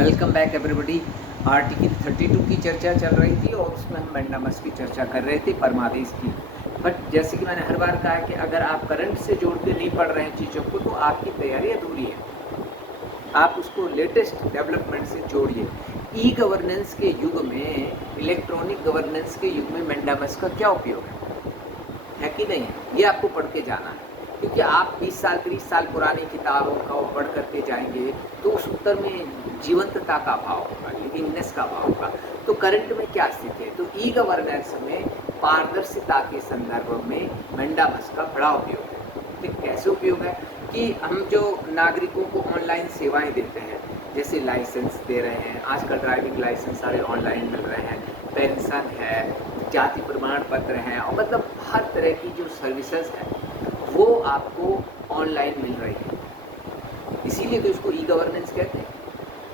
Welcome back everybody. Article 32 की चर्चा चल रही थी और उसमें हम मैंडामस की चर्चा कर रहे थे, परमादेश की। बट जैसे कि मैंने हर बार कहा है कि अगर आप करंट से जोड़ के नहीं पढ़ रहे हैं चीज़ों को तो आपकी तैयारी अधूरी है। आप उसको लेटेस्ट डेवलपमेंट से जोड़िए। ई गवर्नेंस के युग में, इलेक्ट्रॉनिक गवर्नेंस के युग में मैंडामस का क्या उपयोग है कि नहीं है, ये आपको पढ़ के जाना है। क्योंकि आप 20 साल 30 साल पुरानी किताबों का पढ़ करके जाएंगे तो उस उत्तर में जीवंतता का भाव होगा, लिविंगनेस का भाव होगा। तो करंट में क्या स्थिति है, तो ई गवर्नेंस में पारदर्शिता के संदर्भ में मैंडामस का बड़ा उपयोग है। तो कैसे उपयोग है कि हम जो नागरिकों को ऑनलाइन सेवाएं देते हैं, जैसे लाइसेंस दे रहे हैं, आजकल ड्राइविंग लाइसेंस सारे ऑनलाइन मिल रहे हैं, पेंशन है, जाति प्रमाण पत्र हैं, और मतलब हर तरह की जो सर्विसेज है वो आपको ऑनलाइन मिल रही है, इसीलिए तो इसको ई गवर्नेंस कहते हैं।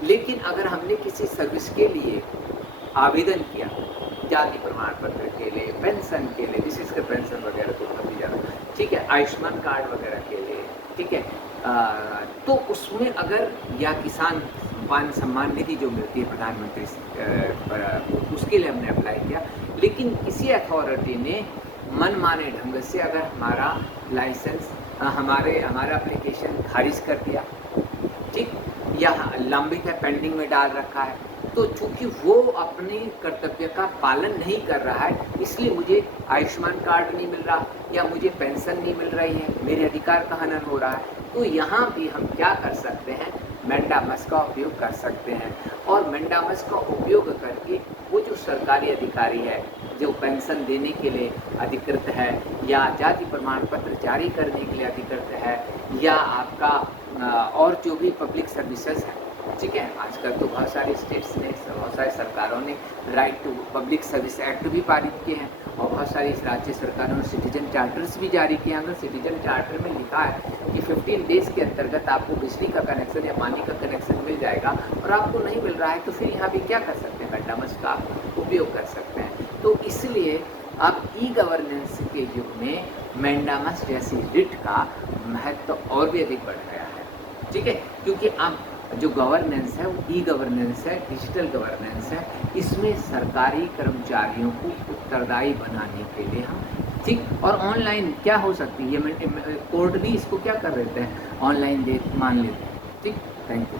लेकिन अगर हमने किसी सर्विस के लिए आवेदन किया, जाति प्रमाण पत्र के लिए, पेंशन के लिए, विशेषकर पेंशन वगैरह तो काफ़ी ज़्यादा, ठीक है, आयुष्मान कार्ड वगैरह के लिए, ठीक है, तो उसमें अगर या किसान सम्मान निधि जो मिलती है प्रधानमंत्री उसके लिए हमने अप्लाई किया, लेकिन किसी अथॉरिटी ने मनमाने ढंग से अगर हमारा लाइसेंस हमारा एप्लीकेशन खारिज कर दिया, ठीक, या लंबित है, पेंडिंग में डाल रखा है, तो चूंकि वो अपने कर्तव्य का पालन नहीं कर रहा है, इसलिए मुझे आयुष्मान कार्ड नहीं मिल रहा या मुझे पेंशन नहीं मिल रही है, मेरे अधिकार का हनन हो रहा है, तो यहाँ भी हम क्या कर सकते हैं, मैंडामस का उपयोग कर सकते हैं। और मैंडामस का उपयोग करके वो जो सरकारी अधिकारी है जो पेंशन देने के लिए अधिकृत है या जाति प्रमाण पत्र जारी करने के लिए अधिकृत है या आपका और जो भी पब्लिक सर्विसेज है, ठीक है, आजकल तो बहुत सारे स्टेट्स ने, बहुत सारी सरकारों ने right to public service act भी पारित किए हैं और बहुत सारी राज्य सरकारों ने सिटीजन चार्टर्स भी जारी किए हैं। अगर सिटीजन चार्टर में लिखा है कि 15 डेज़ के अंतर्गत आपको बिजली का कनेक्शन या पानी का कनेक्शन मिल जाएगा और आपको नहीं मिल रहा है, तो फिर यहाँ भी क्या कर सकते हैं, मैंडामस का उपयोग कर सकते हैं। तो इसलिए अब ई गवर्नेंस के युग में मैंडामस जैसी रिट का महत्व और भी अधिक बढ़ गया है, ठीक है, क्योंकि अब जो गवर्नेंस है वो ई गवर्नेंस है, डिजिटल गवर्नेंस है। इसमें सरकारी कर्मचारियों को उत्तरदायी बनाने के लिए हम, ठीक, और ऑनलाइन क्या हो सकती है, ये कोर्ट भी इसको क्या कर देते हैं, ऑनलाइन मान लेते हैं, ठीक। Thank you.